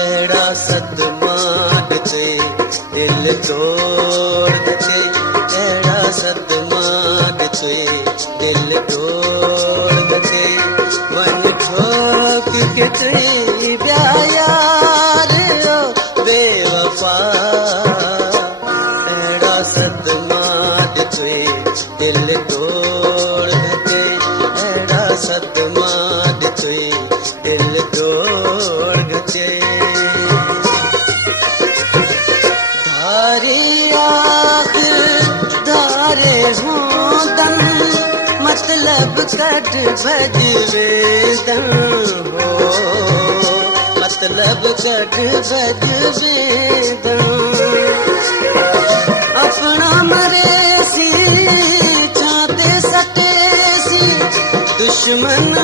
अहिड़ा सदमा ॾिठे दिल तोड़ ॾिठे अहिड़ा सदमा ॾिठे दिल तोड़ ॾिठे वन ठोक केतिरी ॿिया यार बेवफा अहिड़ा सदमा ॾिठे दिल तोड़ ॾिठे अहिड़ा सदमा ॾिठे दिल तोड़ ॾिठे धारे धारे हूंदन मतलब कट भज वेंदन हो मतलब कट भज वेंदन अपना मरेसी छाते सटेसी दुश्मन